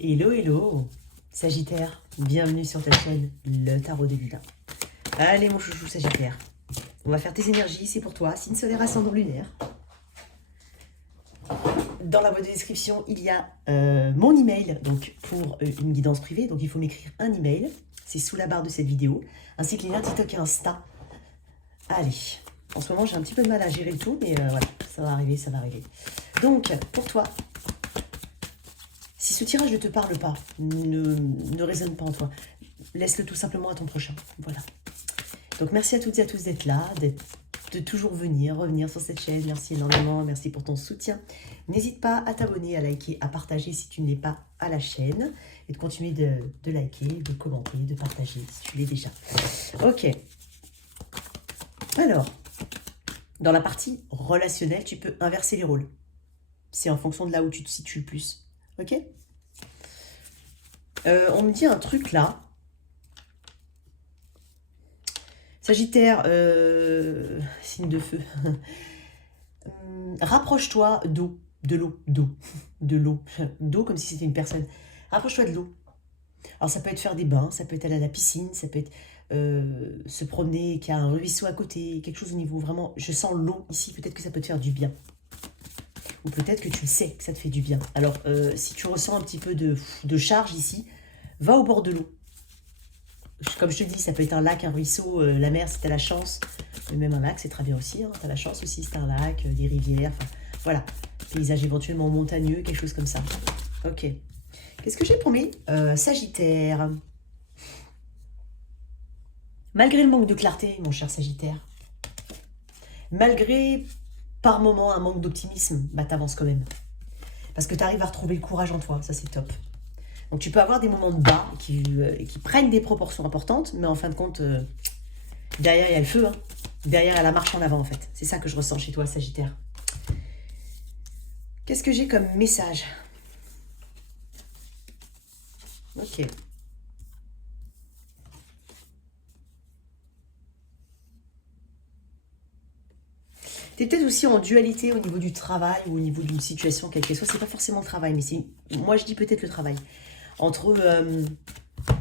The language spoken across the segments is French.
Hello, hello, Sagittaire, bienvenue sur ta chaîne, le tarot des lutins. Allez mon chouchou Sagittaire, on va faire tes énergies, c'est pour toi, signe solaire ascendant lunaire. Dans la boîte de description, il y a mon email donc pour une guidance privée, donc il faut m'écrire un email, c'est sous la barre de cette vidéo, ainsi que les liens TikTok et Insta. Allez, en ce moment j'ai un petit peu de mal à gérer le tout, mais voilà, ça va arriver, ça va arriver. Donc, pour toi, si ce tirage ne te parle pas, ne résonne pas en toi, laisse-le tout simplement à ton prochain. Voilà. Donc merci à toutes et à tous d'être là, de toujours revenir sur cette chaîne. Merci énormément, merci pour ton soutien. N'hésite pas à t'abonner, à liker, à partager si tu ne l'es pas à la chaîne. Et de continuer de liker, de commenter, de partager si tu l'es déjà. Ok. Alors, dans la partie relationnelle, tu peux inverser les rôles. C'est en fonction de là où tu te situes le plus. Ok ? On me dit un truc là. Sagittaire, signe de feu. Rapproche-toi d'eau, de l'eau, comme si c'était une personne. Rapproche-toi de l'eau. Alors ça peut être faire des bains, ça peut être aller à la piscine, ça peut être se promener, qu'il y a un ruisseau à côté, quelque chose au niveau vraiment. Je sens l'eau ici, peut-être que ça peut te faire du bien. Ou peut-être que tu le sais que ça te fait du bien. Alors si tu ressens un petit peu de charge ici, va au bord de l'eau. Comme je te dis, ça peut être un lac, un ruisseau, la mer si tu as la chance. Mais même un lac, c'est très bien aussi. Hein. Tu as la chance aussi, c'est un lac, des rivières. Voilà. Paysage éventuellement montagneux, quelque chose comme ça. Ok. Qu'est-ce que j'ai pour mes Sagittaire? Malgré le manque de clarté, mon cher Sagittaire, malgré par moments un manque d'optimisme, bah t'avances quand même. Parce que tu arrives à retrouver le courage en toi, ça c'est top. Donc tu peux avoir des moments de bas qui prennent des proportions importantes, mais en fin de compte, derrière il y a le feu. Hein. Derrière il y a la marche en avant en fait. C'est ça que je ressens chez toi, Sagittaire. Qu'est-ce que j'ai comme message? Ok. Tu es peut-être aussi en dualité au niveau du travail ou au niveau d'une situation, quelle qu'elle soit. C'est pas forcément le travail, mais c'est, moi je dis peut-être le travail. Entre,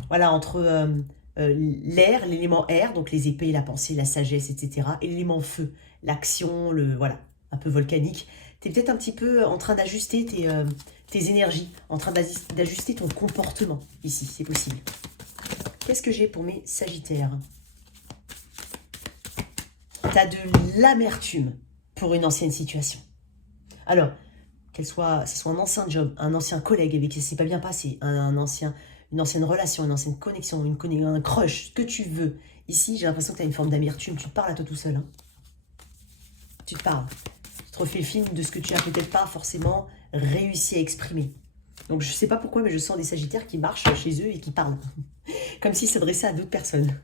voilà, entre l'air, l'élément air, donc les épées, la pensée, la sagesse, etc. Et l'élément feu, l'action, voilà, un peu volcanique. Tu es peut-être un petit peu en train d'ajuster tes énergies, en train d'ajuster ton comportement ici, c'est possible. Qu'est-ce que j'ai pour mes Sagittaires? Tu as de l'amertume pour une ancienne situation. Alors, ce soit un ancien job, un ancien collègue avec qui ça s'est pas bien passé, une ancienne relation, une ancienne connexion, un crush, ce que tu veux. Ici, j'ai l'impression que tu as une forme d'amertume. Tu te parles à toi tout seul. Hein. Tu te parles. Tu te refais le film de ce que tu n'as peut-être pas forcément réussi à exprimer. Donc, je ne sais pas pourquoi, mais je sens des Sagittaires qui marchent chez eux et qui parlent. Comme s'ils s'adressaient à d'autres personnes.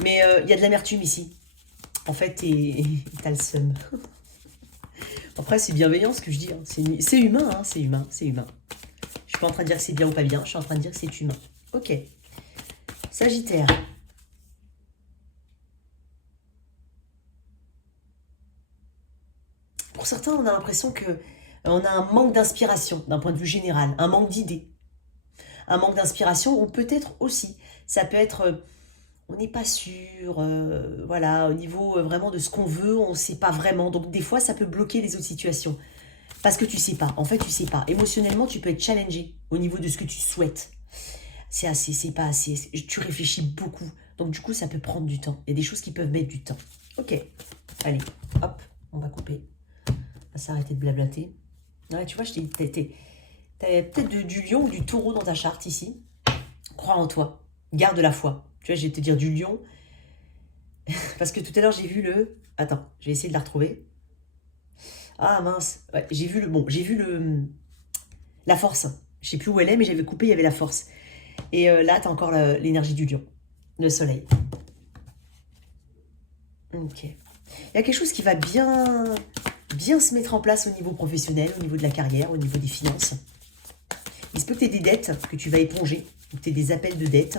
Mais il y a de l'amertume ici. En fait, t'as le seum. Après, c'est bienveillant ce que je dis. Hein. C'est humain, hein, c'est humain, c'est humain. Je suis pas en train de dire que c'est bien ou pas bien, je suis en train de dire que c'est humain. Ok. Sagittaire. Pour certains, on a l'impression que on a un manque d'inspiration d'un point de vue général, un manque d'idées. Un manque d'inspiration, ou peut-être aussi, ça peut être, on n'est pas sûr, voilà, au niveau vraiment de ce qu'on veut, on ne sait pas vraiment. Donc des fois, ça peut bloquer les autres situations. Parce que tu sais pas, en fait tu sais pas. Émotionnellement, tu peux être challengé au niveau de ce que tu souhaites. C'est assez, c'est pas assez, tu réfléchis beaucoup. Donc du coup, ça peut prendre du temps. Il y a des choses qui peuvent mettre du temps. Ok, allez, hop, on va couper. On va s'arrêter de blablater. Ouais, tu vois, t'as peut-être du lion ou du taureau dans ta charte ici. Crois en toi, garde la foi. Tu vois, je vais te dire du lion. Parce que tout à l'heure, j'ai vu le... Attends, je vais essayer de la retrouver. Ah mince, ouais, j'ai vu la force. Je sais plus où elle est, mais j'avais coupé, il y avait la force. Et là, tu as encore l'énergie du lion, le soleil. Ok. Il y a quelque chose qui va bien se mettre en place au niveau professionnel, au niveau de la carrière, au niveau des finances. Il se peut que tu aies des dettes que tu vas éponger, ou que tu aies des appels de dettes.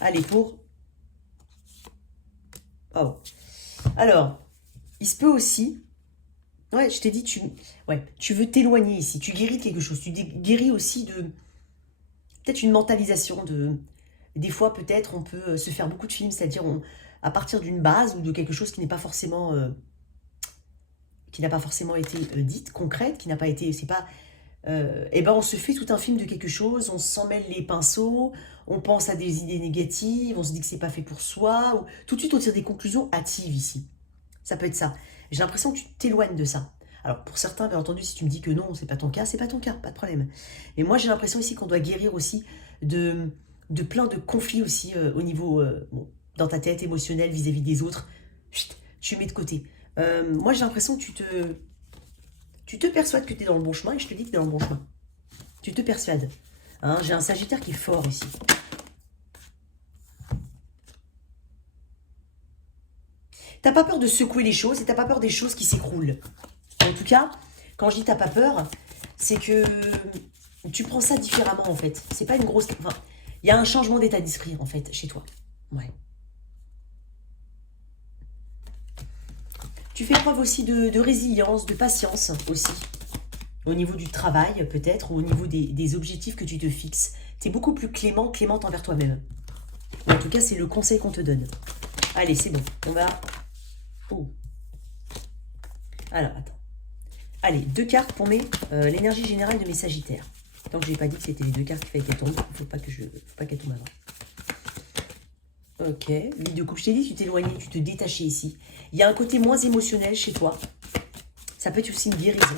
Allez, pour... Oh. Alors, il se peut aussi Ouais, je t'ai dit, ouais, tu veux t'éloigner ici. Tu guéris de quelque chose. Tu guéris aussi de peut-être une mentalisation de... Des fois, peut-être, on peut se faire beaucoup de films, c'est-à-dire à partir d'une base ou de quelque chose qui n'a pas forcément été dite, concrète, qui n'a pas été... C'est pas... et ben on se fait tout un film de quelque chose, on s'en mêle les pinceaux, on pense à des idées négatives, on se dit que c'est pas fait pour soi, ou... tout de suite on tire des conclusions hâtives ici. Ça peut être ça. J'ai l'impression que tu t'éloignes de ça. Alors pour certains, bien entendu, si tu me dis que non, c'est pas ton cas, c'est pas ton cas, pas de problème. Mais moi j'ai l'impression ici qu'on doit guérir aussi de, de plein de conflits aussi au niveau, bon, dans ta tête émotionnelle vis-à-vis des autres. Chut, tu mets de côté. Moi j'ai l'impression que tu te persuades que tu es dans le bon chemin et je te dis que tu es dans le bon chemin. Tu te persuades. Hein, j'ai un Sagittaire qui est fort ici. T'as pas peur de secouer les choses et t'as pas peur des choses qui s'écroulent. En tout cas, quand je dis t'as pas peur, c'est que tu prends ça différemment en fait. C'est pas une grosse... Enfin, il y a un changement d'état d'esprit en fait chez toi. Ouais. Tu fais preuve aussi de résilience, de patience aussi. Au niveau du travail peut-être, ou au niveau des objectifs que tu te fixes. Tu es beaucoup plus clémente envers toi-même. En tout cas, c'est le conseil qu'on te donne. Allez, c'est bon. On va... Oh. Alors, attends. Allez, 2 cartes pour l'énergie générale de mes Sagittaires. Tant que je n'ai pas dit que c'était les 2 cartes qui faisaient qu'elles tombent, il ne faut pas qu'elles tombent avant. Ok, lit de coupe, je t'ai dit, tu t'éloignais, tu te détachais ici. Il y a un côté moins émotionnel chez toi. Ça peut être aussi une guérison.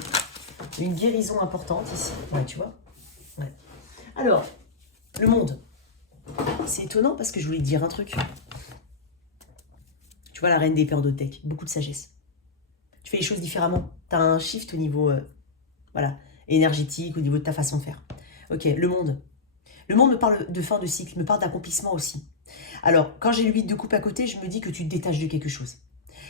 Une guérison importante ici. Ouais, tu vois. Ouais. Alors, le monde. C'est étonnant parce que je voulais te dire un truc. Tu vois, la reine des paires de tech, beaucoup de sagesse. Tu fais les choses différemment. Tu as un shift au niveau voilà, énergétique, au niveau de ta façon de faire. Ok, le monde. Le monde me parle de fin de cycle, me parle d'accomplissement aussi. Alors, quand j'ai le 8 de coupe à côté, je me dis que tu te détaches de quelque chose.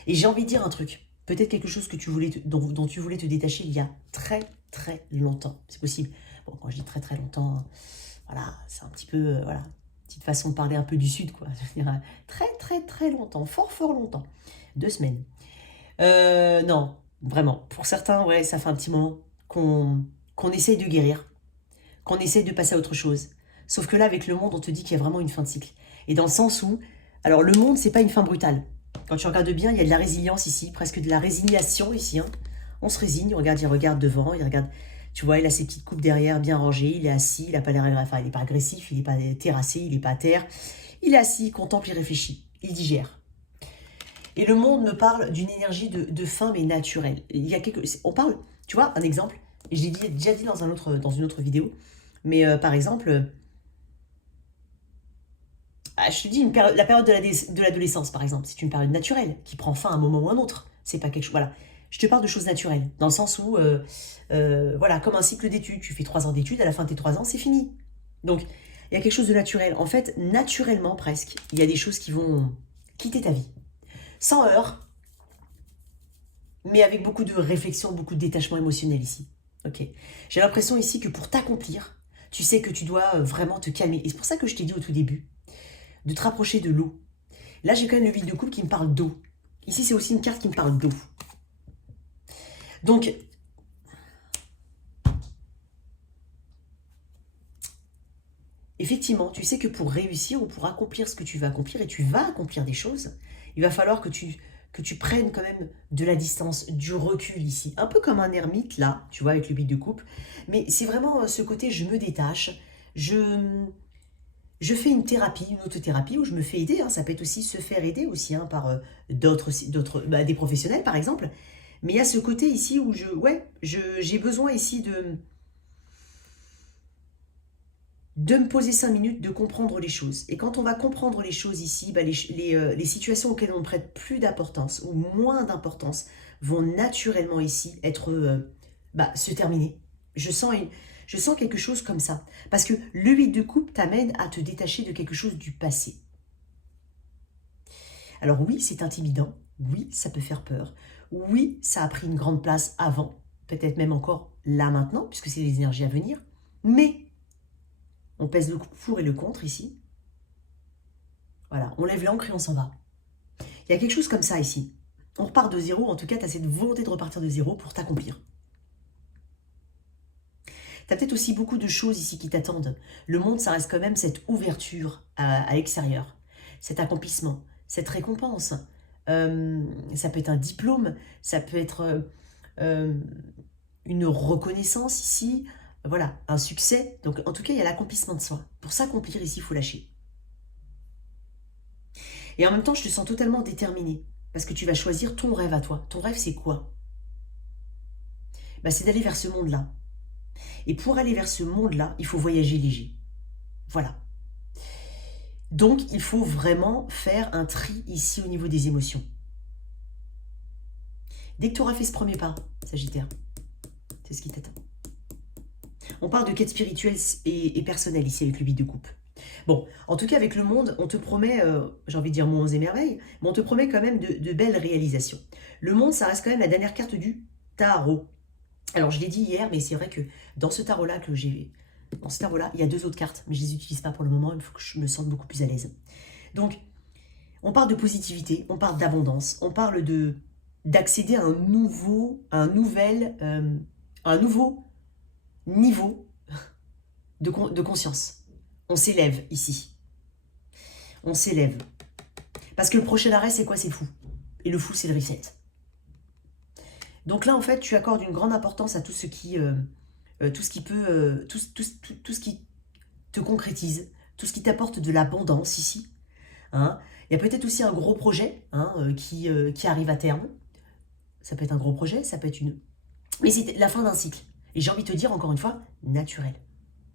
Et j'ai envie de dire un truc. Peut-être quelque chose que dont tu voulais te détacher il y a très très longtemps. C'est possible. Bon, quand je dis très très longtemps, voilà, c'est un petit peu, voilà, petite façon de parler un peu du Sud, quoi. Je veux dire, très très très longtemps, fort fort longtemps. 2 semaines. Non, vraiment. Pour certains, ouais, ça fait un petit moment qu'on essaye de guérir, qu'on essaye de passer à autre chose. Sauf que là, avec le monde, on te dit qu'il y a vraiment une fin de cycle. Et dans le sens où, alors le monde, c'est pas une fin brutale. Quand tu regardes bien, il y a de la résilience ici, presque de la résignation ici. Hein. On se résigne, il regarde devant, il regarde, tu vois, il a ses petites coupes derrière bien rangées, il est assis, il n'a pas l'air, enfin, il n'est pas agressif, il n'est pas terrassé, il n'est pas à terre. Il est assis, il contemple, il réfléchit, il digère. Et le monde me parle d'une énergie de fin, mais naturelle. Il y a on parle, tu vois, un exemple, et je l'ai déjà dit dans une autre vidéo, mais par exemple, je te dis, la période de l'adolescence, par exemple, c'est une période naturelle qui prend fin à un moment ou à un autre. C'est pas quelque chose. Voilà. Je te parle de choses naturelles, dans le sens où, voilà, comme un cycle d'études, tu fais 3 ans d'études, à la fin de tes 3 ans, c'est fini. Donc, il y a quelque chose de naturel. En fait, naturellement presque, il y a des choses qui vont quitter ta vie. Sans heurts, mais avec beaucoup de réflexion, beaucoup de détachement émotionnel ici. Ok. J'ai l'impression ici que pour t'accomplir, tu sais que tu dois vraiment te calmer. Et c'est pour ça que je t'ai dit au tout début de te rapprocher de l'eau. Là, j'ai quand même le 8 de coupe qui me parle d'eau. Ici, c'est aussi une carte qui me parle d'eau. Donc, effectivement, tu sais que pour réussir ou pour accomplir ce que tu veux accomplir, et tu vas accomplir des choses, il va falloir que tu prennes quand même de la distance, du recul ici. Un peu comme un ermite, là, tu vois, avec le 8 de coupe. Mais c'est vraiment ce côté, je me détache, je fais une thérapie, une autothérapie où je me fais aider. Hein. Ça peut être aussi se faire aider aussi hein, par des professionnels, par exemple. Mais il y a ce côté ici où j'ai besoin ici de me poser 5 minutes, de comprendre les choses. Et quand on va comprendre les choses ici, les situations auxquelles on ne prête plus d'importance ou moins d'importance vont naturellement ici être se terminer. Je sens quelque chose comme ça. Parce que le 8 de coupe t'amène à te détacher de quelque chose du passé. Alors oui, c'est intimidant. Oui, ça peut faire peur. Oui, ça a pris une grande place avant. Peut-être même encore là maintenant, puisque c'est les énergies à venir. Mais on pèse le pour et le contre ici. Voilà, on lève l'ancre et on s'en va. Il y a quelque chose comme ça ici. On repart de zéro, en tout cas, tu as cette volonté de repartir de zéro pour t'accomplir. Tu as peut-être aussi beaucoup de choses ici qui t'attendent. Le monde, ça reste quand même cette ouverture à l'extérieur, cet accomplissement, cette récompense. Ça peut être un diplôme, ça peut être une reconnaissance ici, voilà, un succès. Donc en tout cas, il y a l'accomplissement de soi. Pour s'accomplir ici, il faut lâcher. Et en même temps, je te sens totalement déterminée, parce que tu vas choisir ton rêve à toi. Ton rêve, c'est quoi? Bah, c'est d'aller vers ce monde-là. Et pour aller vers ce monde-là, il faut voyager léger. Voilà. Donc, il faut vraiment faire un tri ici au niveau des émotions. Dès que tu auras fait ce premier pas, Sagittaire, c'est ce qui t'attend. On parle de quête spirituelle et personnelle ici avec le vide de coupe. Bon, en tout cas, avec le monde, on te promet, j'ai envie de dire monts et merveilles, mais on te promet quand même de belles réalisations. Le monde, ça reste quand même la dernière carte du tarot. Alors, je l'ai dit hier, mais c'est vrai que dans ce tarot-là, il y a 2 autres cartes, mais je ne les utilise pas pour le moment, il faut que je me sente beaucoup plus à l'aise. Donc, on parle de positivité, on parle d'abondance, on parle d'accéder à un nouveau niveau de conscience. On s'élève ici. On s'élève. Parce que le prochain arrêt, c'est quoi? C'est fou. Et le fou, c'est le reset. Donc là, en fait, tu accordes une grande importance à tout ce qui te concrétise, tout ce qui t'apporte de l'abondance ici. Hein. Il y a peut-être aussi un gros projet qui arrive à terme. Ça peut être un gros projet, ça peut être une... Mais c'est la fin d'un cycle. Et j'ai envie de te dire, encore une fois, naturel.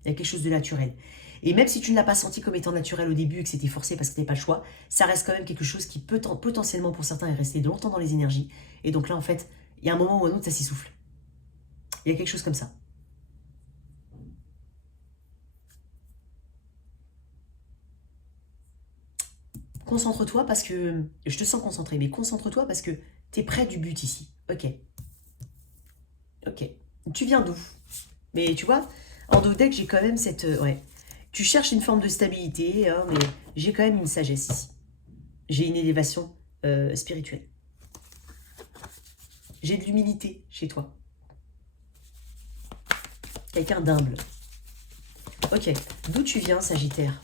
Il y a quelque chose de naturel. Et même si tu ne l'as pas senti comme étant naturel au début et que c'était forcé parce que tu n'avais pas le choix, ça reste quand même quelque chose qui peut potentiellement pour certains est resté longtemps dans les énergies. Et donc là, en fait, il y a un moment où un autre, ça s'essouffle. Il y a quelque chose comme ça. Concentre-toi parce que... Je te sens concentré, mais concentre-toi parce que tu es près du but ici. Ok. Ok. Tu viens d'où? Mais tu vois, en dos deck, j'ai quand même cette... ouais. Tu cherches une forme de stabilité, hein, mais j'ai quand même une sagesse ici. J'ai une élévation spirituelle. J'ai de l'humilité chez toi. Quelqu'un d'humble. Ok. D'où tu viens, Sagittaire?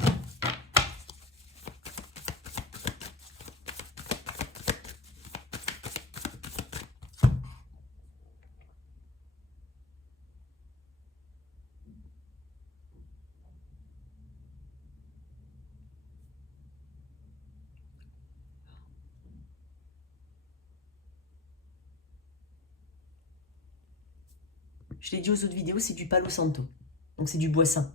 Je l'ai dit aux autres vidéos, c'est du Palo Santo. Donc c'est du bois sain.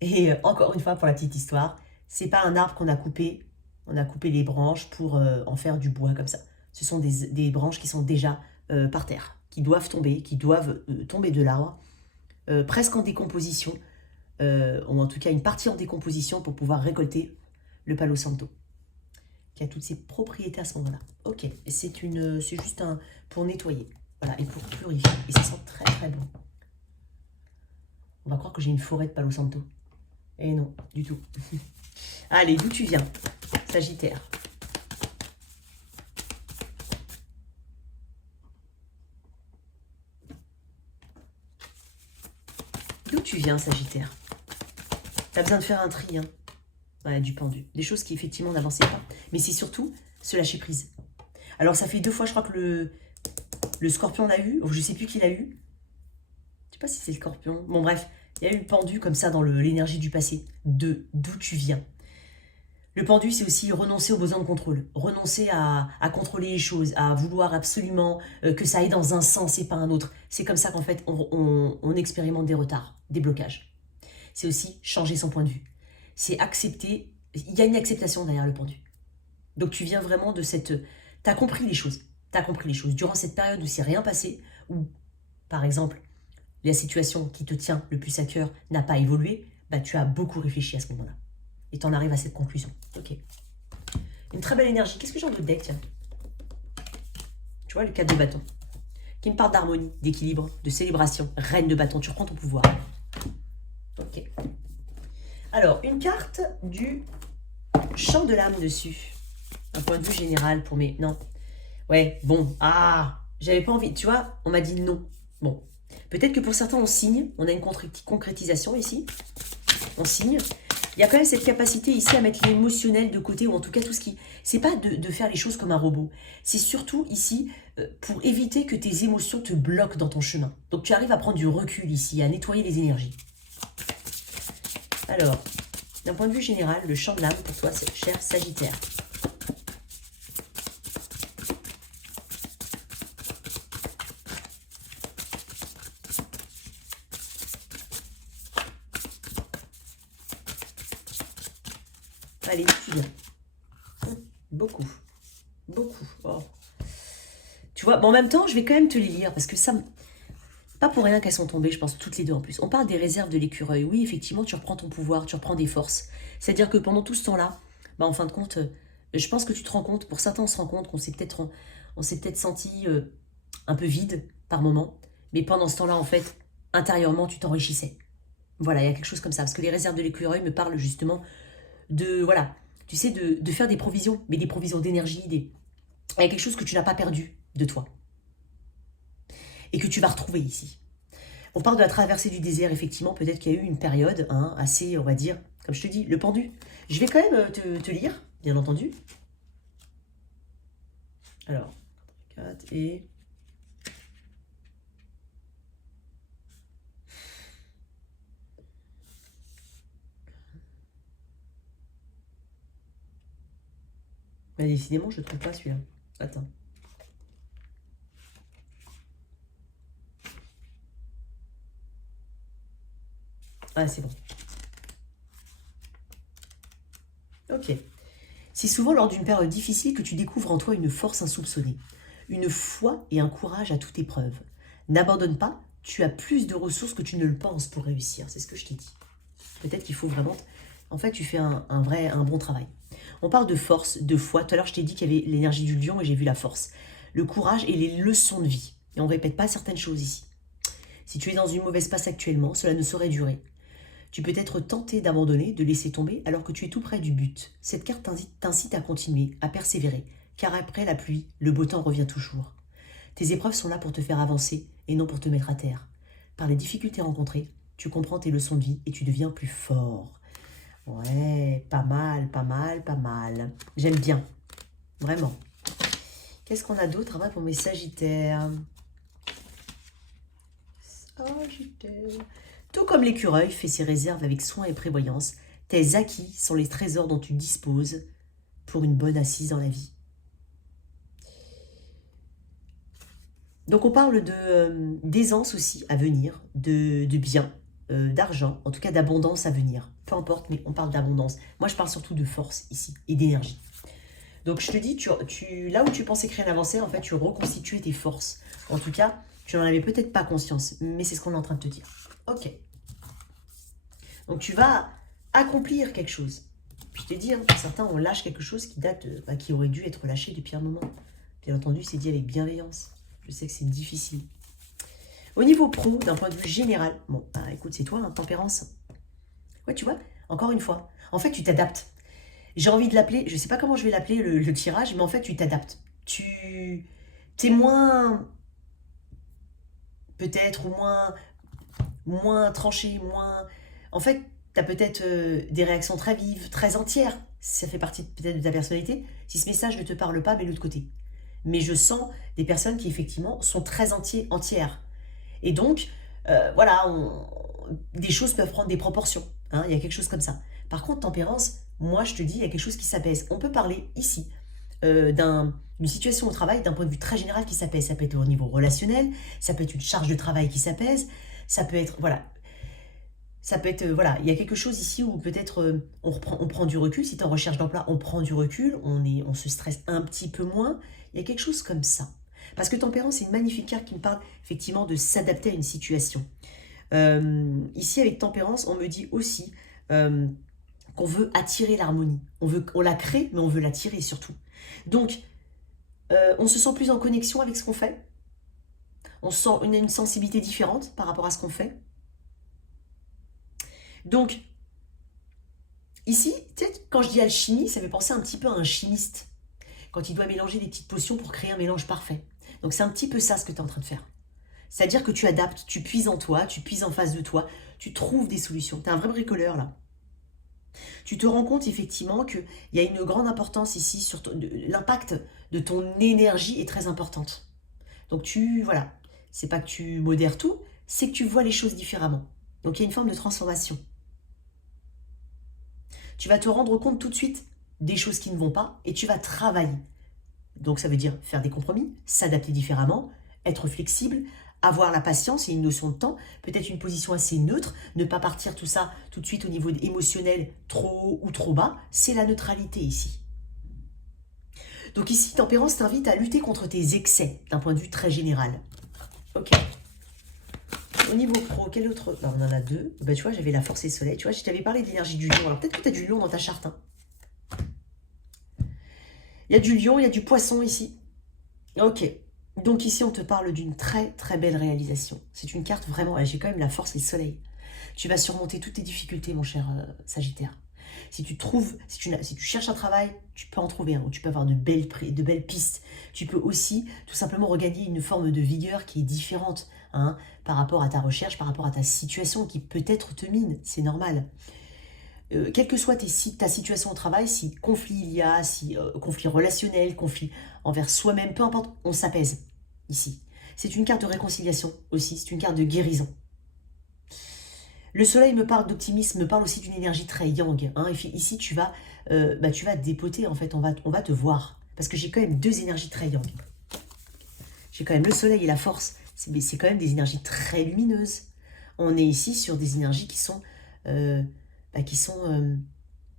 Et encore une fois, pour la petite histoire, c'est pas un arbre qu'on a coupé. On a coupé les branches pour en faire du bois comme ça. Ce sont des branches qui sont déjà par terre, qui doivent tomber de l'arbre, presque en décomposition, ou en tout cas une partie en décomposition pour pouvoir récolter le Palo Santo, qui a toutes ses propriétés à ce moment-là. Ok, c'est juste pour nettoyer. Voilà, et pour purifier. Et ça sent très très bon. On va croire que j'ai une forêt de Palo Santo. Et non, du tout. Allez, d'où tu viens, Sagittaire? D'où tu viens, Sagittaire? T'as besoin de faire un tri, hein. Ouais, du pendu. Des choses qui effectivement n'avançaient pas. Mais c'est surtout se lâcher prise. Alors ça fait 2 fois, je crois que le scorpion l'a eu, ou je sais plus qui l'a eu. Je sais pas si c'est le scorpion. Bon bref, il y a eu le pendu comme ça dans l'énergie du passé, d'où tu viens. Le pendu, c'est aussi renoncer au besoin de contrôle, renoncer à contrôler les choses, à vouloir absolument que ça aille dans un sens et pas un autre. C'est comme ça qu'en fait, on expérimente des retards, des blocages. C'est aussi changer son point de vue. C'est accepter, il y a une acceptation derrière le pendu. Donc tu viens vraiment de cette... Tu as compris les choses. Tu as compris les choses. Durant cette période où c'est rien passé, où, par exemple, la situation qui te tient le plus à cœur n'a pas évolué, bah, tu as beaucoup réfléchi à ce moment-là. Et tu en arrives à cette conclusion. Ok. Une très belle énergie. Qu'est-ce que j'ai en d'autres deck, tiens? Tu vois, le 4 de bâton. Qui me parle d'harmonie, d'équilibre, de célébration. Reine de bâton, tu reprends ton pouvoir. Ok. Alors, une carte du chant de l'âme dessus. Un point de vue général pour mes... Non. Ouais, bon, ah, j'avais pas envie, tu vois, on m'a dit non. Bon, peut-être que pour certains, on signe, on a une concrétisation ici, on signe. Il y a quand même cette capacité ici à mettre l'émotionnel de côté, ou en tout cas tout ce qui... C'est pas de faire les choses comme un robot, c'est surtout ici pour éviter que tes émotions te bloquent dans ton chemin. Donc tu arrives à prendre du recul ici, à nettoyer les énergies. Alors, d'un point de vue général, le champ de l'âme pour toi, cher Sagittaire. Allez, tu viens. Beaucoup. Beaucoup. Oh. Tu vois, bon, en même temps, je vais quand même te les lire parce que ça me... Pas pour rien qu'elles sont tombées, je pense, toutes les deux en plus. On parle des réserves de l'écureuil. Oui, effectivement, tu reprends ton pouvoir, tu reprends des forces. C'est-à-dire que pendant tout ce temps-là, bah, en fin de compte, je pense que tu te rends compte, pour certains, on se rend compte qu'on s'est peut-être senti un peu vide par moment. Mais pendant ce temps-là, en fait, intérieurement, tu t'enrichissais. Voilà, il y a quelque chose comme ça. Parce que les réserves de l'écureuil me parlent justement de, voilà, tu sais, de faire des provisions, mais des provisions d'énergie, il y a quelque chose que tu n'as pas perdu de toi et que tu vas retrouver ici. On parle de la traversée du désert, effectivement, peut-être qu'il y a eu une période assez, on va dire, comme je te dis, le pendu. Je vais quand même te lire, bien entendu. Alors, 4 et... Mais décidément, je ne trouve pas celui-là. Attends. Ah, c'est bon. Ok. C'est souvent lors d'une période difficile que tu découvres en toi une force insoupçonnée, une foi et un courage à toute épreuve. N'abandonne pas, tu as plus de ressources que tu ne le penses pour réussir, c'est ce que je t'ai dit. Peut-être qu'il faut vraiment... En fait, tu fais un bon travail. On parle de force, de foi. Tout à l'heure, je t'ai dit qu'il y avait l'énergie du lion et j'ai vu la force. Le courage et les leçons de vie. Et on ne répète pas certaines choses ici. Si tu es dans une mauvaise passe actuellement, cela ne saurait durer. Tu peux être tenté d'abandonner, de laisser tomber, alors que tu es tout près du but. Cette carte t'incite à continuer, à persévérer, car après la pluie, le beau temps revient toujours. Tes épreuves sont là pour te faire avancer et non pour te mettre à terre. Par les difficultés rencontrées, tu comprends tes leçons de vie et tu deviens plus fort. Ouais, pas mal, pas mal, pas mal. J'aime bien, vraiment. Qu'est-ce qu'on a d'autre pour mes Sagittaires? Sagittaire. Tout comme l'écureuil fait ses réserves avec soin et prévoyance, tes acquis sont les trésors dont tu disposes pour une bonne assise dans la vie. Donc on parle d'aisance aussi à venir, de bien, d'argent, en tout cas d'abondance à venir. Peu importe, mais on parle d'abondance. Moi, je parle surtout de force ici et d'énergie. Donc je te dis, là où tu pensais créer un avancée, en fait, tu reconstituais tes forces. En tout cas, tu n'en avais peut-être pas conscience, mais c'est ce qu'on est en train de te dire. Ok. Donc tu vas accomplir quelque chose. Puis je t'ai dit, pour certains, on lâche quelque chose qui date, qui aurait dû être lâché depuis un moment. Bien entendu, c'est dit avec bienveillance. Je sais que c'est difficile. Au niveau pro, d'un point de vue général, bon, écoute, c'est toi, tempérance. Ouais, tu vois, encore une fois, en fait, tu t'adaptes. J'ai envie de l'appeler, je ne sais pas comment je vais l'appeler, le tirage, mais en fait, tu t'adaptes. T'es moins, peut-être, moins tranché, moins... En fait, tu as peut-être des réactions très vives, très entières. Ça fait partie peut-être de ta personnalité. Si ce message ne te parle pas, mets-le de côté. Mais je sens des personnes qui, effectivement, sont très entières. Et donc, voilà, des choses peuvent prendre des proportions. Il y a quelque chose comme ça. Par contre, tempérance, moi, je te dis, il y a quelque chose qui s'apaise. On peut parler ici d'une situation au travail d'un point de vue très général qui s'apaise. Ça peut être au niveau relationnel, ça peut être une charge de travail qui s'apaise, ça peut être, voilà, voilà, il y a quelque chose ici où peut-être on prend du recul. Si tu es en recherche d'emploi, on prend du recul, on se stresse un petit peu moins. Il y a quelque chose comme ça. Parce que tempérance, c'est une magnifique carte qui me parle effectivement de s'adapter à une situation. Ici, avec tempérance, on me dit aussi qu'on veut attirer l'harmonie. On la crée, mais on veut l'attirer surtout. Donc, on se sent plus en connexion avec ce qu'on fait. On sent une sensibilité différente par rapport à ce qu'on fait. Donc, ici, peut-être quand je dis alchimie, ça fait penser un petit peu à un chimiste. quand il doit mélanger des petites potions pour créer un mélange parfait. Donc c'est un petit peu ça ce que tu es en train de faire. C'est-à-dire que tu adaptes, tu puises en toi, tu puises en face de toi, tu trouves des solutions. Tu es un vrai bricoleur là. Tu te rends compte effectivement qu'il y a une grande importance ici sur l'impact de ton énergie est très importante. Donc voilà, c'est pas que tu modères tout, c'est que tu vois les choses différemment. Donc il y a une forme de transformation. Tu vas te rendre compte tout de suite des choses qui ne vont pas et tu vas travailler. Donc ça veut dire faire des compromis, s'adapter différemment, être flexible, avoir la patience et une notion de temps, peut-être une position assez neutre, ne pas partir tout ça tout de suite au niveau émotionnel trop haut ou trop bas, c'est la neutralité ici. Donc ici, Tempérance t'invite à lutter contre tes excès d'un point de vue très général. Ok. Au niveau pro, quel autre... Ben, on en a deux. Ben, tu vois, j'avais la force et le soleil. Tu vois, je t'avais parlé de l'énergie du lion. Alors peut-être que tu as du lion dans ta charte. Hein. Il y a du lion, il y a du poisson ici. Ok. Donc ici, on te parle d'une très très belle réalisation. C'est une carte vraiment... J'ai quand même la force et le soleil. Tu vas surmonter toutes tes difficultés, mon cher Sagittaire. Si tu cherches un travail, tu peux en trouver un. Tu peux avoir de belles pistes. Tu peux aussi tout simplement regagner une forme de vigueur qui est différente hein, par rapport à ta recherche, par rapport à ta situation qui peut-être te mine. C'est normal. Quelle que soit ta situation au travail, si conflit il y a, si conflit relationnel, conflit envers soi-même, peu importe, on s'apaise ici. C'est une carte de réconciliation aussi, c'est une carte de guérison. Le soleil me parle d'optimisme, me parle aussi d'une énergie très yang. Hein. Ici, tu vas dépoter, en fait, on va te voir. Parce que j'ai quand même deux énergies très yang. J'ai quand même le soleil et la force. C'est quand même des énergies très lumineuses. On est ici sur des énergies qui sont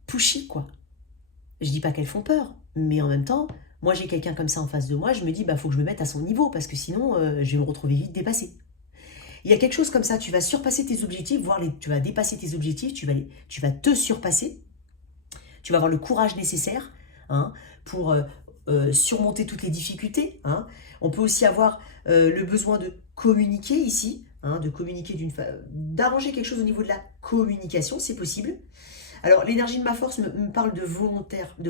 pushy, quoi. Je dis pas qu'elles font peur, mais en même temps, moi j'ai quelqu'un comme ça en face de moi, je me dis, faut que je me mette à son niveau, parce que sinon, je vais me retrouver vite dépassée. Il y a quelque chose comme ça, tu vas surpasser tes objectifs, tu vas dépasser tes objectifs, tu vas te surpasser, tu vas avoir le courage nécessaire hein, pour surmonter toutes les difficultés. Hein. On peut aussi avoir le besoin de communiquer ici, hein, d'arranger quelque chose au niveau de la communication, c'est possible. Alors l'énergie de ma force me parle de volontaire, de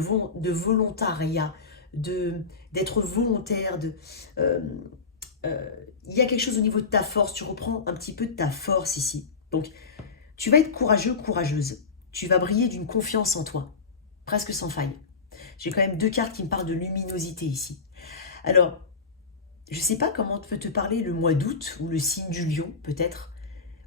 volontariat, d'être volontaire, il y a quelque chose au niveau de ta force, tu reprends un petit peu de ta force ici. Donc, tu vas être courageux, courageuse. Tu vas briller d'une confiance en toi, presque sans faille. J'ai quand même deux cartes qui me parlent de luminosité ici. Alors, je ne sais pas comment peut te parler le mois d'août, ou le signe du lion, peut-être,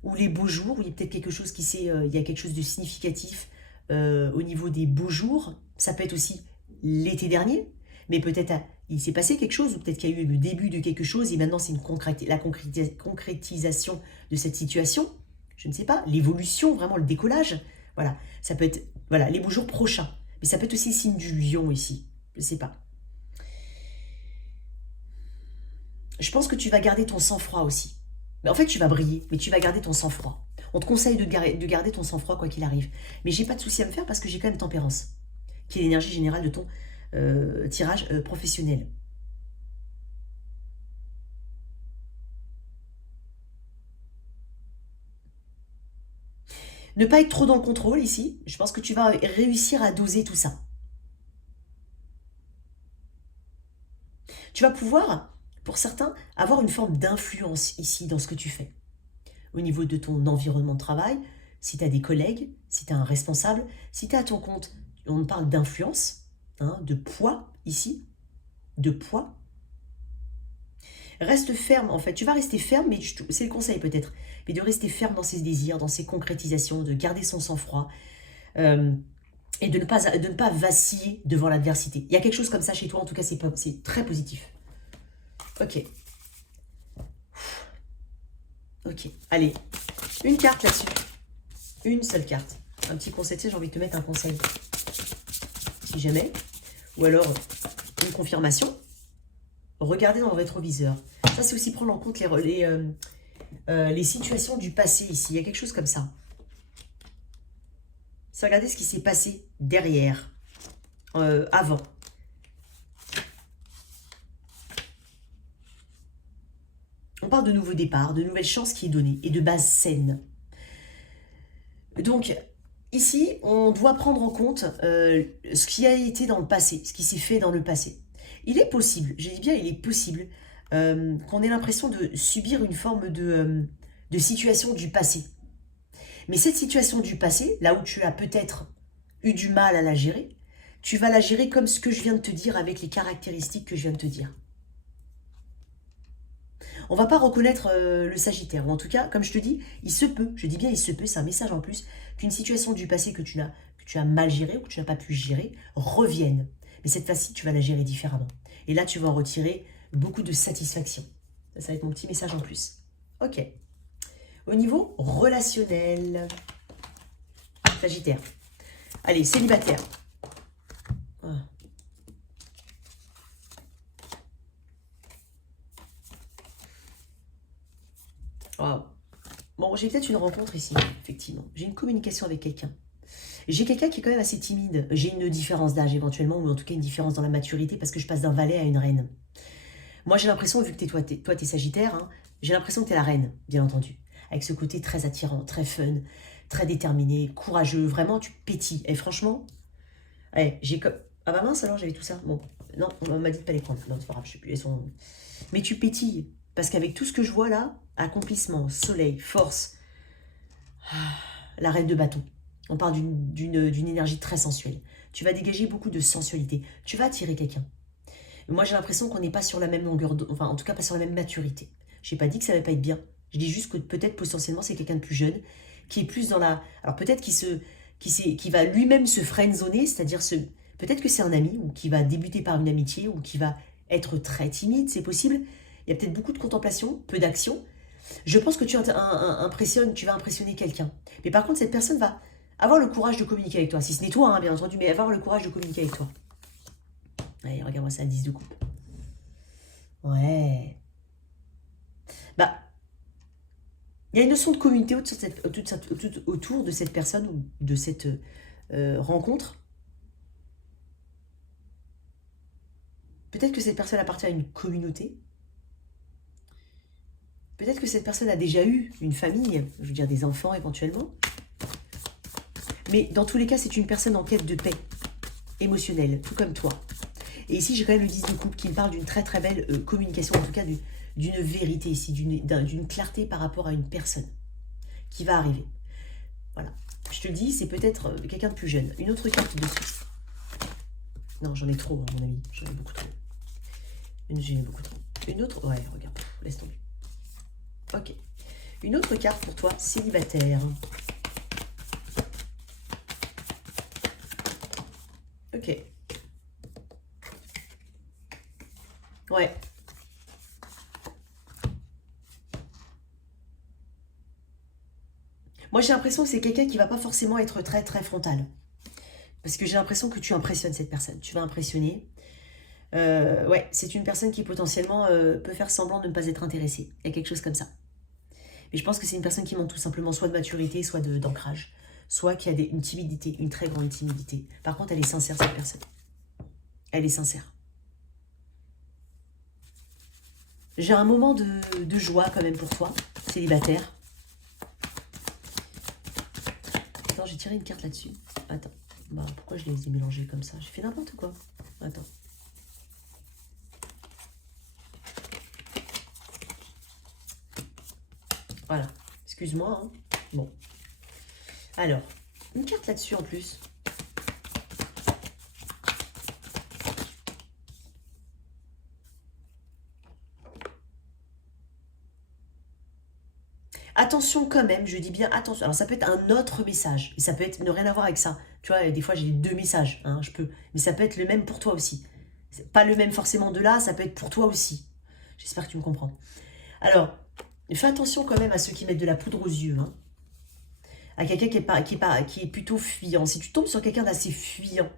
ou les beaux jours, où il y a peut-être quelque chose il y a quelque chose de significatif au niveau des beaux jours. Ça peut être aussi l'été dernier, mais peut-être il s'est passé quelque chose, ou peut-être qu'il y a eu le début de quelque chose, et maintenant c'est la concrétisation de cette situation. Je ne sais pas, l'évolution, vraiment le décollage. Voilà, ça peut être les beaux jours prochains. Mais ça peut être aussi le signe du lion ici. Je ne sais pas. Je pense que tu vas garder ton sang-froid aussi. Mais en fait, tu vas briller, mais tu vas garder ton sang-froid. On te conseille de garder ton sang-froid quoi qu'il arrive. Mais j'ai pas de souci à me faire parce que j'ai quand même tempérance, qui est l'énergie générale de ton tirage professionnel. Ne pas être trop dans le contrôle ici, je pense que tu vas réussir à doser tout ça. Tu vas pouvoir, pour certains, avoir une forme d'influence ici dans ce que tu fais. Au niveau de ton environnement de travail, si tu as des collègues, si tu as un responsable, si tu es à ton compte, on parle d'influence, hein, de poids ici, de poids. Reste ferme en fait, tu vas rester ferme, mais c'est le conseil peut-être, mais de rester ferme dans ses désirs, dans ses concrétisations, de garder son sang-froid et de ne pas vaciller devant l'adversité. Il y a quelque chose comme ça chez toi, en tout cas c'est très positif. Ok. Ok, allez, une carte là-dessus. Une seule carte. Un petit conseil, j'ai envie de te mettre un conseil. Si jamais. Ou alors, une confirmation. Regardez dans le rétroviseur. Ça, c'est aussi prendre en compte les situations du passé ici. Il y a quelque chose comme ça. C'est regarder ce qui s'est passé derrière, avant. On parle de nouveaux départs, de nouvelles chances qui est donnée et de bases saines. Donc, ici, on doit prendre en compte ce qui a été dans le passé, ce qui s'est fait dans le passé. il est possible, je dis bien il est possible, qu'on ait l'impression de subir une forme de situation du passé. Mais cette situation du passé, là où tu as peut-être eu du mal à la gérer, tu vas la gérer comme ce que je viens de te dire avec les caractéristiques que je viens de te dire. On va pas reconnaître le Sagittaire, ou en tout cas, comme je te dis, il se peut, je dis bien il se peut, c'est un message en plus, qu'une situation du passé que tu as mal gérée ou que tu n'as pas pu gérer revienne. Mais cette fois-ci, tu vas la gérer différemment. Et là, tu vas en retirer beaucoup de satisfaction. Ça va être mon petit message en plus. Ok. Au niveau relationnel, Sagittaire. Allez, célibataire. Ah. Wow. Bon, j'ai peut-être une rencontre ici, effectivement. J'ai une communication avec quelqu'un. J'ai quelqu'un qui est quand même assez timide. J'ai une différence d'âge éventuellement, ou en tout cas une différence dans la maturité, parce que je passe d'un valet à une reine. Moi, j'ai l'impression, vu que toi, t'es Sagittaire, hein, j'ai l'impression que t'es la reine, bien entendu. Avec ce côté très attirant, très fun, très déterminé, courageux. Vraiment, tu pétilles. Et franchement, ouais, j'ai comme... Ah bah mince, alors j'avais tout ça. Bon, non, on m'a dit de pas les prendre. Non, c'est pas grave, je sais plus, elles sont... Mais tu pétilles. Parce qu'avec tout ce que je vois là, accomplissement, soleil, force, la reine de bâton. On parle d'une énergie très sensuelle. Tu vas dégager beaucoup de sensualité. Tu vas attirer quelqu'un. Moi, j'ai l'impression qu'on n'est pas sur la même longueur, enfin, en tout cas, pas sur la même maturité. Je n'ai pas dit que ça ne va pas être bien. Je dis juste que peut-être, potentiellement, c'est quelqu'un de plus jeune, qui est plus dans la... Alors, peut-être qui va lui-même se friendzoner, c'est-à-dire peut-être que c'est un ami, ou qui va débuter par une amitié, ou qui va être très timide, c'est possible. Il y a peut-être beaucoup de contemplation, peu d'action. Je pense que tu vas impressionner quelqu'un. Mais par contre, cette personne va avoir le courage de communiquer avec toi. Si ce n'est toi, hein, bien entendu, mais avoir le courage de communiquer avec toi. Allez, regarde-moi ça, 10 de coupe. Ouais. Bah, il y a une notion de communauté autour de cette personne ou de cette rencontre. Peut-être que cette personne appartient à une communauté. Peut-être que cette personne a déjà eu une famille, je veux dire des enfants éventuellement. Mais dans tous les cas, c'est une personne en quête de paix émotionnelle, tout comme toi. Et ici, j'ai quand même le 10 de coupe qui me parle d'une très très belle communication, en tout cas d'une vérité ici, d'une clarté par rapport à une personne qui va arriver. Voilà. Je te le dis, c'est peut-être quelqu'un de plus jeune. Une autre carte dessus. Non, j'en ai trop, à mon avis. J'en ai beaucoup trop. J'en ai beaucoup trop. Une autre... Ouais, regarde, laisse tomber. Ok. Une autre carte pour toi, célibataire. Ok. Ouais. Moi, j'ai l'impression que c'est quelqu'un qui va pas forcément être très, très frontal. Parce que j'ai l'impression que tu impressionnes cette personne. Tu vas impressionner. Ouais, c'est une personne qui potentiellement peut faire semblant de ne pas être intéressée. Il y a quelque chose comme ça. Mais je pense que c'est une personne qui manque tout simplement soit de maturité, soit d'ancrage. Soit qui a une timidité, une très grande timidité. Par contre, elle est sincère, cette personne. Elle est sincère. J'ai un moment de joie quand même pour toi, célibataire. Attends, j'ai tiré une carte là-dessus. Attends. Bah, pourquoi je les ai mélangés comme ça? J'ai fait n'importe quoi. Attends. Voilà. Excuse-moi. Hein. Bon. Alors, une carte là-dessus en plus. Attention quand même, je dis bien attention. Alors ça peut être un autre message, et ça peut être ne rien à voir avec ça. Tu vois, des fois j'ai deux messages, hein, je peux. Mais ça peut être le même pour toi aussi. C'est pas le même forcément de là, ça peut être pour toi aussi. J'espère que tu me comprends. Alors, fais attention quand même à ceux qui mettent de la poudre aux yeux. Hein. À quelqu'un qui est plutôt fuyant. Si tu tombes sur quelqu'un d'assez fuyant,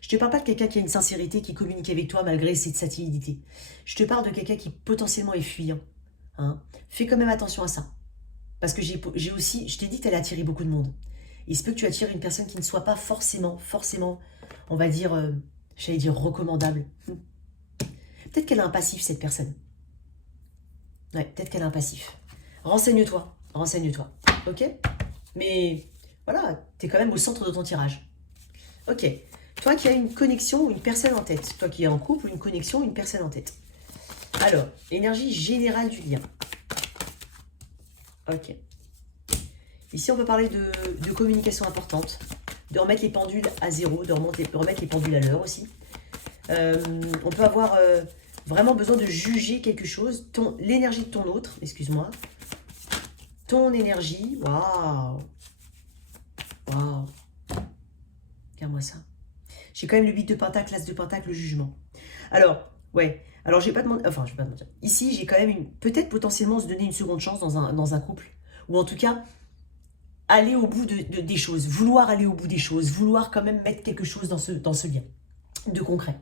je te parle pas de quelqu'un qui a une sincérité, qui communique avec toi malgré sa timidité. Je te parle de quelqu'un qui potentiellement est fuyant. Hein. Fais quand même attention à ça. Parce que j'ai aussi, je t'ai dit que tu allais attirer beaucoup de monde. Il se peut que tu attires une personne qui ne soit pas forcément, on va dire, j'allais dire recommandable. Peut-être qu'elle a un passif, cette personne. Ouais, peut-être qu'elle a un passif. Renseigne-toi, ok? Mais voilà, tu es quand même au centre de ton tirage. Ok, Toi qui as une connexion ou une personne en tête. Toi qui es en couple ou une connexion ou une personne en tête. Alors, énergie générale du lien. Ok. Ici, on peut parler de communication importante, de remettre les pendules à zéro, de remettre les pendules à l'heure aussi. On peut avoir vraiment besoin de juger quelque chose. L'énergie de ton autre, excuse-moi. Ton énergie, waouh. Waouh. Regarde-moi ça. J'ai quand même le 8 de pentacle, l'as de pentacle, le jugement. Alors, ouais. Alors, je vais pas demander... Enfin, je vais pas te mentir. Ici, j'ai quand même peut-être potentiellement se donner une seconde chance dans un couple. Ou en tout cas, aller au bout des choses. Vouloir aller au bout des choses. Vouloir quand même mettre quelque chose dans ce lien. De concret.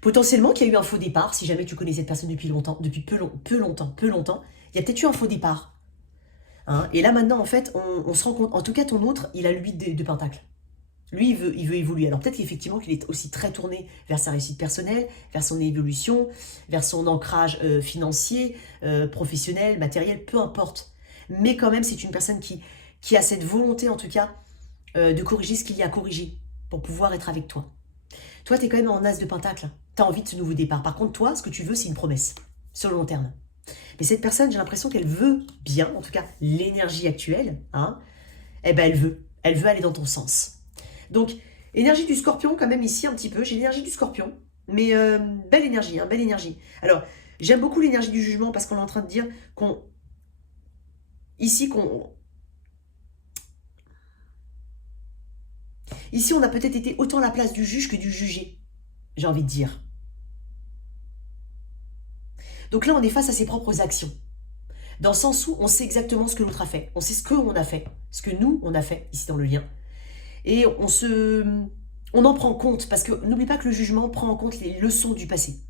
Potentiellement qu'il y a eu un faux départ. Si jamais tu connais cette personne depuis longtemps. Depuis peu longtemps. Il y a peut-être eu un faux départ. Hein, et là, maintenant, en fait, on se rend compte... En tout cas, ton autre, il a le 8 de pentacle. Lui, il veut évoluer. Alors peut-être qu'effectivement qu'il est aussi très tourné vers sa réussite personnelle, vers son évolution, vers son ancrage financier, professionnel, matériel, peu importe. Mais quand même, c'est une personne qui a cette volonté, en tout cas, de corriger ce qu'il y a à corriger pour pouvoir être avec toi. Toi, tu es quand même en as de pentacle. Tu as envie de ce nouveau départ. Par contre, toi, ce que tu veux, c'est une promesse sur le long terme. Mais cette personne, j'ai l'impression qu'elle veut bien, en tout cas l'énergie actuelle, hein, eh ben elle veut aller dans ton sens. Donc, énergie du scorpion quand même ici un petit peu. J'ai l'énergie du scorpion, mais belle énergie, hein, belle énergie. Alors, j'aime beaucoup l'énergie du jugement parce qu'on est en train de dire qu'on... Ici, on a peut-être été autant à la place du juge que du jugé, j'ai envie de dire. Donc là, on est face à ses propres actions. Dans le sens où on sait exactement ce que l'autre a fait. On sait ce qu'on a fait, ce que nous, on a fait ici dans le lien. Et on en prend compte, parce que n'oublie pas que le jugement prend en compte les leçons du passé.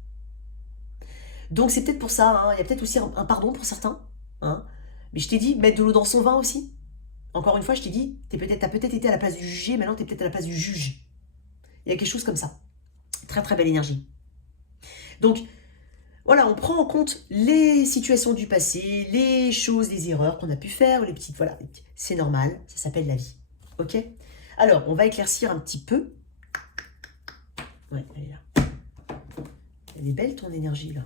Donc c'est peut-être pour ça, hein, il y a peut-être aussi un pardon pour certains. Hein, mais je t'ai dit, mettre de l'eau dans son vin aussi. Encore une fois, je t'ai dit, t'as peut-être été à la place du jugé, maintenant t'es peut-être à la place du juge. Il y a quelque chose comme ça. Très très belle énergie. Donc, voilà, on prend en compte les situations du passé, les choses, les erreurs qu'on a pu faire, les petites, voilà, c'est normal, ça s'appelle la vie. Ok? Alors, on va éclaircir un petit peu. Ouais, elle est là. Elle est belle ton énergie là.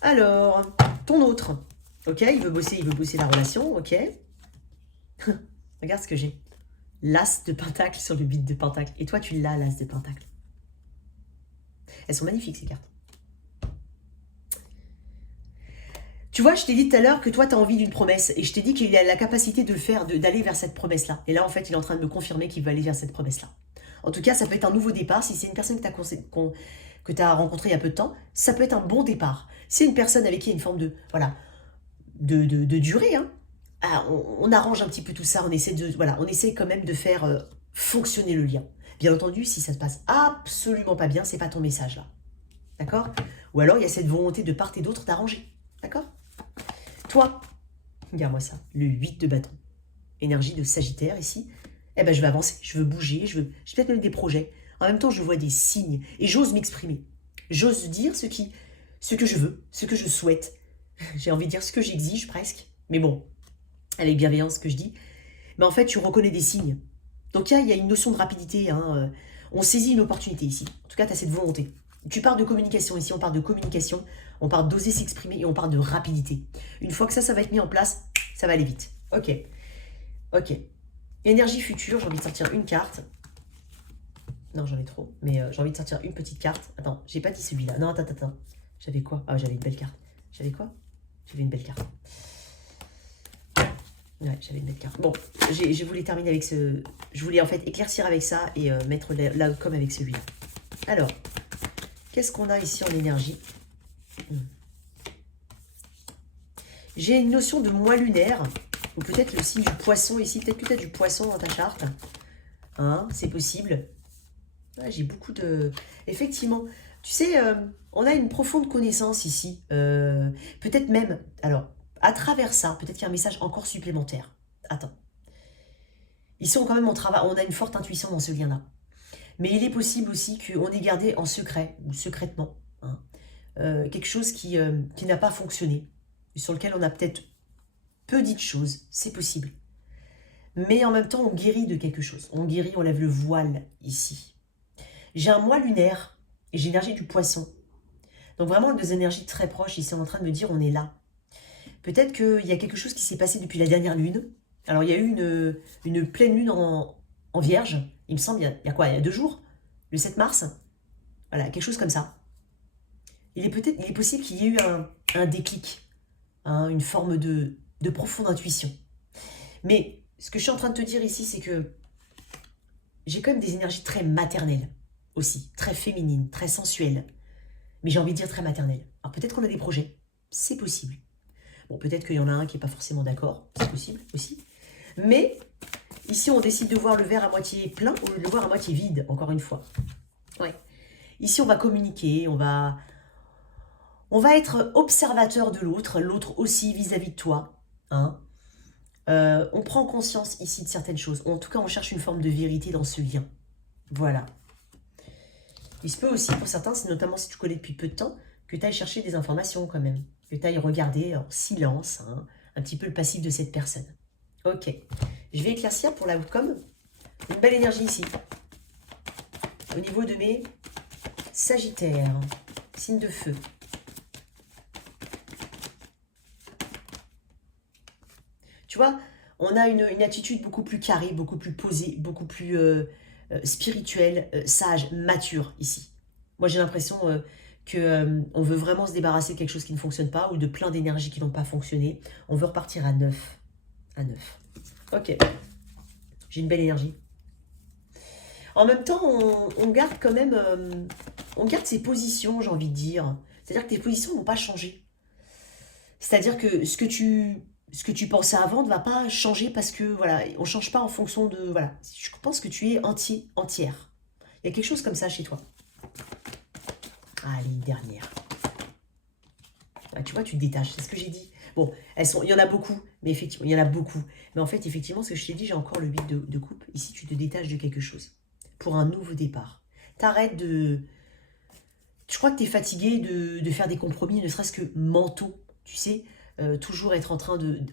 Alors, ton autre. Ok, il veut bosser la relation, ok. Regarde ce que j'ai. L'as de pentacle sur le 8 de pentacle. Et toi, tu l'as, l'as de pentacle. Elles sont magnifiques, ces cartes. Tu vois, je t'ai dit tout à l'heure que toi, tu as envie d'une promesse. Et je t'ai dit qu'il a la capacité de le faire, d'aller vers cette promesse-là. Et là, en fait, il est en train de me confirmer qu'il veut aller vers cette promesse-là. En tout cas, ça peut être un nouveau départ. Si c'est une personne que tu as rencontrée il y a peu de temps, ça peut être un bon départ. C'est une personne avec qui il y a une forme de, voilà, de durée. Hein. Ah, on arrange un petit peu tout ça. On essaie quand même de faire fonctionner le lien. Bien entendu, si ça se passe absolument pas bien, c'est pas ton message là. D'accord? Ou alors, il y a cette volonté de part et d'autre d'arranger. D'accord? Toi, regarde-moi ça, le 8 de bâton. Énergie de Sagittaire ici. Eh ben, je vais avancer, je veux bouger, je vais peut-être même des projets. En même temps, je vois des signes et j'ose m'exprimer. J'ose dire ce que je veux, ce que je souhaite. J'ai envie de dire ce que j'exige presque. Mais bon, avec bienveillance ce que je dis. Mais en fait, tu reconnais des signes. Donc il y a une notion de rapidité. Hein. On saisit une opportunité ici. En tout cas, tu as cette volonté. Tu parles de communication ici, on parle de communication, on parle d'oser s'exprimer et on parle de rapidité. Une fois que ça va être mis en place, ça va aller vite. Ok. Ok. Énergie future, j'ai envie de sortir une carte. Non, j'en ai trop, mais j'ai envie de sortir une petite carte. Attends, j'ai pas dit celui-là. Non, attends. J'avais quoi? Ah, j'avais une belle carte. J'avais quoi? J'avais une belle carte. Ouais, j'avais une belle carte. Bon, je voulais terminer avec ce... Je voulais en fait éclaircir avec ça et mettre l'outcome avec celui-là. Alors, qu'est-ce qu'on a ici en énergie? J'ai une notion de mois lunaire, ou peut-être le signe du poisson ici. Peut-être que tu as du poisson dans ta charte. Hein, c'est possible. Ouais, j'ai beaucoup de... Effectivement, tu sais, on a une profonde connaissance ici. Peut-être même... Alors, à travers ça, peut-être qu'il y a un message encore supplémentaire. Attends. Ici, quand même, on a une forte intuition dans ce lien-là. Mais il est possible aussi qu'on ait gardé en secret, ou secrètement, hein, quelque chose qui n'a pas fonctionné, sur lequel on a peut-être peu dit de choses, c'est possible. Mais en même temps, on guérit de quelque chose. On guérit, on lève le voile ici. J'ai un mois lunaire et j'ai l'énergie du poisson. Donc vraiment, deux énergies très proches. Ici, on est en train de me dire, on est là. Peut-être qu'il y a quelque chose qui s'est passé depuis la dernière lune. Alors, il y a eu une pleine lune en vierge. Il me semble, il y a quoi? Il y a 2 jours? Le 7 mars? Voilà, quelque chose comme ça. Il est possible qu'il y ait eu un déclic, hein, une forme de profonde intuition. Mais ce que je suis en train de te dire ici, c'est que j'ai quand même des énergies très maternelles aussi, très féminines, très sensuelles. Mais j'ai envie de dire très maternelles. Alors peut-être qu'on a des projets, c'est possible. Bon, peut-être qu'il y en a un qui n'est pas forcément d'accord, c'est possible aussi. Mais ici, on décide de voir le verre à moitié plein au lieu de le voir à moitié vide, encore une fois. Ouais. Ici, on va communiquer, on va être observateur de l'autre, l'autre aussi vis-à-vis de toi. Hein. On prend conscience ici de certaines choses. En tout cas, on cherche une forme de vérité dans ce lien. Voilà. Il se peut aussi, pour certains, notamment si tu connais depuis peu de temps, que tu ailles chercher des informations quand même. Que tu ailles regarder en silence, hein, un petit peu le passif de cette personne. Ok. Je vais éclaircir pour la com. Une belle énergie ici. Au niveau de mes Sagittaires, signe de feu. Tu vois, on a une attitude beaucoup plus carrée, beaucoup plus posée, beaucoup plus spirituelle, sage, mature ici. Moi, j'ai l'impression qu'on veut vraiment se débarrasser de quelque chose qui ne fonctionne pas ou de plein d'énergies qui n'ont pas fonctionné. On veut repartir à neuf. À neuf. Ok. J'ai une belle énergie. En même temps, on garde quand même... on garde ses positions, j'ai envie de dire. C'est-à-dire que tes positions ne vont pas changer. C'est-à-dire que ce que tu pensais avant ne va pas changer parce que, voilà, on ne change pas en fonction de... Voilà, je pense que tu es entier, entière. Il y a quelque chose comme ça chez toi. Allez, dernière. Ah, tu vois, tu te détaches, c'est ce que j'ai dit. Bon, il y en a beaucoup, mais effectivement, il y en a beaucoup. Mais en fait, effectivement, ce que je t'ai dit, j'ai encore le 8 de coupe. Ici, tu te détaches de quelque chose pour un nouveau départ. T'arrêtes de... Je crois que tu es fatigué de faire des compromis, ne serait-ce que mentaux, tu sais, toujours être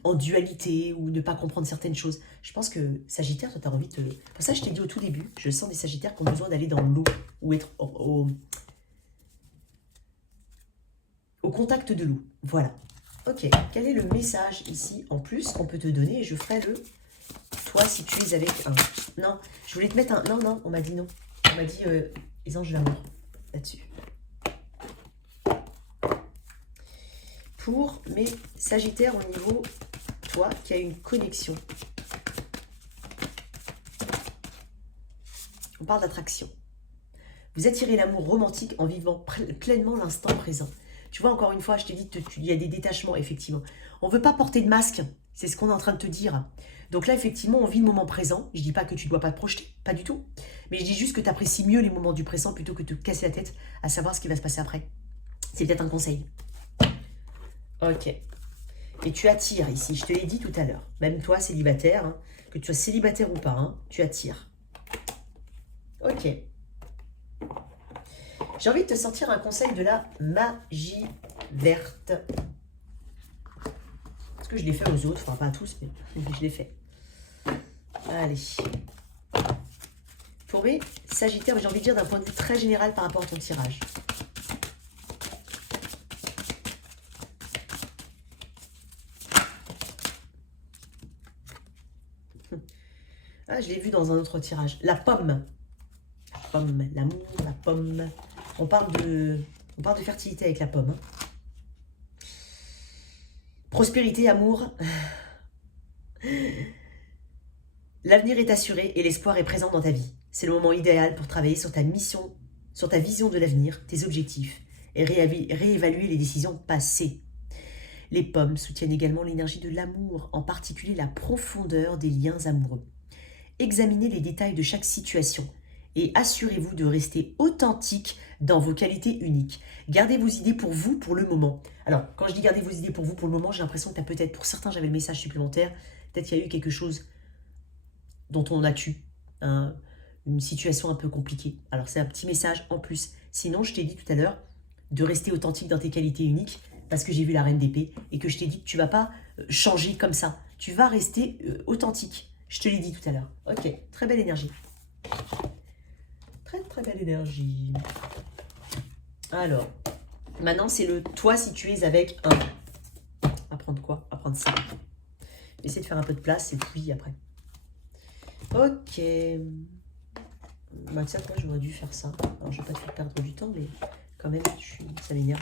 en dualité ou ne pas comprendre certaines choses. Je pense que Sagittaire, toi, tu as envie de... Pour ça, je t'ai dit au tout début, je sens des Sagittaires qui ont besoin d'aller dans l'eau ou être au contact de l'eau. Voilà. Ok, quel est le message ici en plus qu'on peut te donner? Et je ferai le... Toi, si tu es avec un... Non, je voulais te mettre un... Non, non, on m'a dit non. On m'a dit les anges de l'amour là-dessus. Pour mes Sagittaires au niveau, toi, qui as une connexion. On parle d'attraction. Vous attirez l'amour romantique en vivant pleinement l'instant présent. Tu vois, encore une fois, je t'ai dit, il y a des détachements, effectivement. On ne veut pas porter de masque, c'est ce qu'on est en train de te dire. Donc là, effectivement, on vit le moment présent. Je ne dis pas que tu ne dois pas te projeter, pas du tout. Mais je dis juste que tu apprécies mieux les moments du présent plutôt que de te casser la tête à savoir ce qui va se passer après. C'est peut-être un conseil. Ok. Et tu attires ici, je te l'ai dit tout à l'heure. Même toi, célibataire, hein, que tu sois célibataire ou pas, hein, tu attires. Ok. J'ai envie de te sortir un conseil de la magie verte. Parce que je l'ai fait aux autres, enfin pas à tous, mais je l'ai fait. Allez. Pour mes Sagittaires, j'ai envie de dire d'un point de vue très général par rapport à ton tirage. Ah, je l'ai vu dans un autre tirage. La pomme. La pomme, l'amour, la pomme. On parle de fertilité avec la pomme. Hein. Prospérité, amour. L'avenir est assuré et l'espoir est présent dans ta vie. C'est le moment idéal pour travailler sur ta mission, sur ta vision de l'avenir, tes objectifs et réévaluer les décisions passées. Les pommes soutiennent également l'énergie de l'amour, en particulier la profondeur des liens amoureux. Examinez les détails de chaque situation et assurez-vous de rester authentique dans vos qualités uniques. Gardez vos idées pour vous pour le moment. Alors, quand je dis gardez vos idées pour vous pour le moment, j'ai l'impression que tu as peut-être, pour certains, j'avais le message supplémentaire, peut-être qu'il y a eu quelque chose dont on a tué, hein, une situation un peu compliquée. Alors, c'est un petit message en plus. Sinon, je t'ai dit tout à l'heure de rester authentique dans tes qualités uniques parce que j'ai vu la reine d'épée et que je t'ai dit que tu ne vas pas changer comme ça. Tu vas rester authentique. Je te l'ai dit tout à l'heure. Ok, très belle énergie. Très très belle énergie. Alors, maintenant c'est le toi si tu es avec un. À prendre quoi? À prendre ça. Essayer de faire un peu de place et puis après. Ok. Bah tiens, quoi, j'aurais dû faire ça. Alors, je vais pas te faire perdre du temps, mais quand même, ça m'énerve.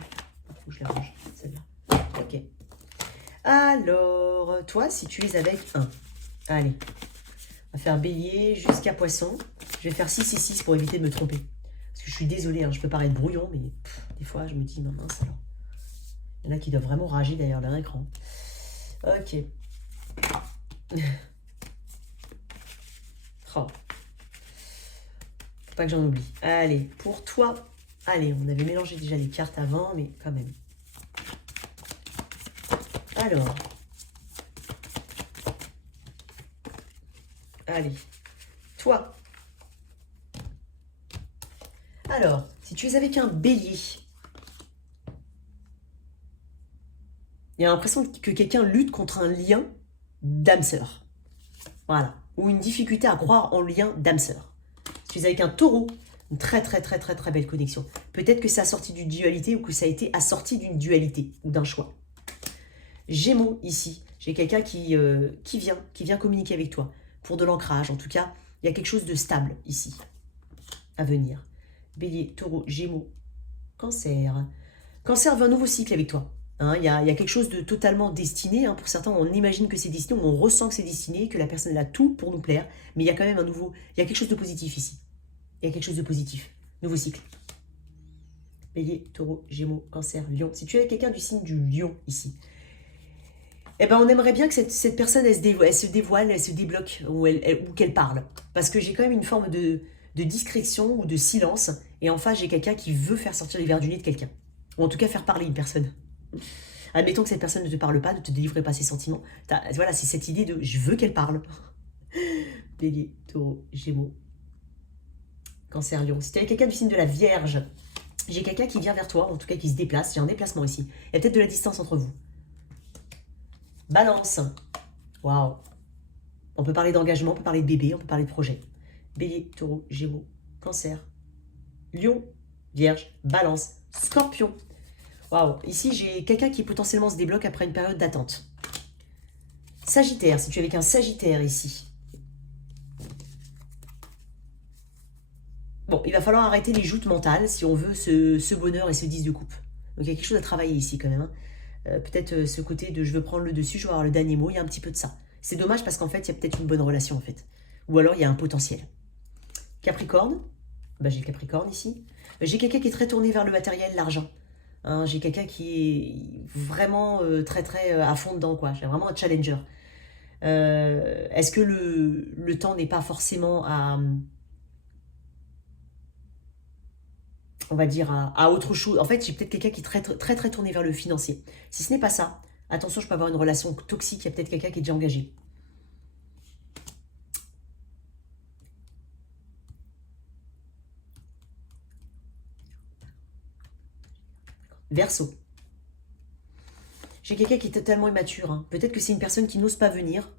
Il faut que je la range, celle-là. Ok. Alors, toi, si tu es avec un. Allez. On va faire bélier jusqu'à poisson. Je vais faire 6 et 6 pour éviter de me tromper. Parce que je suis désolée, hein, je peux paraître brouillon, mais des fois, je me dis, non, mince alors. Il y en a qui doivent vraiment rager derrière leur écran. Ok. Oh. Faut pas que j'en oublie. Allez, pour toi. Allez, on avait mélangé déjà les cartes avant, mais quand même. Alors. Allez. Toi. Alors, si tu es avec un bélier, il y a l'impression que quelqu'un lutte contre un lien d'âme sœur. Voilà. Ou une difficulté à croire en lien d'âme sœur. Si tu es avec un taureau, une très très très très très belle connexion. Peut-être que ça a sorti d'une dualité ou que ça a été assorti d'une dualité ou d'un choix. Gémeaux, ici, j'ai quelqu'un qui vient communiquer avec toi pour de l'ancrage. En tout cas, il y a quelque chose de stable ici à venir. Bélier, taureau, gémeaux, cancer. Cancer veut un nouveau cycle avec toi. Hein, il y a quelque chose de totalement destiné. Hein. Pour certains, on imagine que c'est destiné, on ressent que c'est destiné, que la personne a tout pour nous plaire. Mais il y a quand même il y a quelque chose de positif ici. Il y a quelque chose de positif. Nouveau cycle. Bélier, taureau, gémeaux, cancer, lion. Si tu es quelqu'un du signe du lion ici, eh ben on aimerait bien que cette personne, elle se dévoile, elle se débloque ou qu'elle parle. Parce que j'ai quand même une forme de discrétion ou de silence. Et en face, j'ai quelqu'un qui veut faire sortir les verres du nez de quelqu'un. Ou en tout cas, faire parler une personne. Admettons que cette personne ne te parle pas, ne te délivre pas ses sentiments. Voilà, c'est cette idée de « je veux qu'elle parle ». Bélier, taureau, gémeaux, cancer, lion. Si tu es quelqu'un du signe de la Vierge, j'ai quelqu'un qui vient vers toi, en tout cas qui se déplace. J'ai un déplacement ici. Il y a peut-être de la distance entre vous. Balance. Waouh. On peut parler d'engagement, on peut parler de bébé, on peut parler de projet. Bélier, taureau, gémeaux, cancer, lion, vierge, balance, scorpion. Waouh. Ici, j'ai quelqu'un qui potentiellement se débloque après une période d'attente. Sagittaire, si tu es avec un Sagittaire ici. Bon, il va falloir arrêter les joutes mentales si on veut ce bonheur et ce 10 de coupe. Donc il y a quelque chose à travailler ici quand même. Hein. Peut-être ce côté de je veux prendre le dessus, je veux avoir le dernier mot, il y a un petit peu de ça. C'est dommage parce qu'en fait, il y a peut-être une bonne relation en fait. Ou alors il y a un potentiel. Capricorne, bah, j'ai le Capricorne ici. J'ai quelqu'un qui est très tourné vers le matériel, l'argent. Hein, j'ai quelqu'un qui est vraiment très très à fond dedans, quoi. J'ai vraiment un challenger. Est-ce que le temps n'est pas forcément à, on va dire, à autre chose? En fait, j'ai peut-être quelqu'un qui est très, très très tourné vers le financier. Si ce n'est pas ça, attention, je peux avoir une relation toxique, il y a peut-être quelqu'un qui est déjà engagé. Verseau. J'ai quelqu'un qui est totalement immature. Hein. Peut-être que c'est une personne qui n'ose pas venir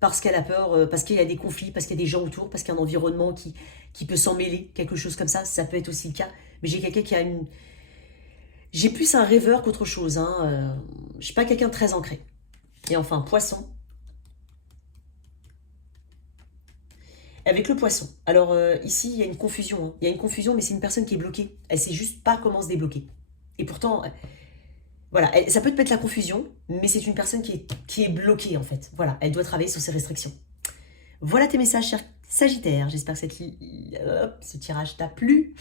parce qu'elle a peur, parce qu'il y a des conflits, parce qu'il y a des gens autour, parce qu'il y a un environnement qui peut s'en mêler, quelque chose comme ça peut être aussi le cas. Mais j'ai quelqu'un qui a une... J'ai plus un rêveur qu'autre chose. Hein. Je ne suis pas quelqu'un de très ancré. Et enfin, poisson. Avec le poisson. Alors ici, il y a une confusion. Hein. Il y a une confusion, mais c'est une personne qui est bloquée. Elle ne sait juste pas comment se débloquer. Et pourtant... Voilà, ça peut te mettre la confusion, mais c'est une personne qui est bloquée en fait. Voilà, elle doit travailler sur ses restrictions. Voilà tes messages, cher Sagittaire. J'espère que ce tirage t'a plu.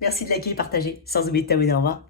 Merci de liker et partager, sans oublier de t'abonner. Au revoir.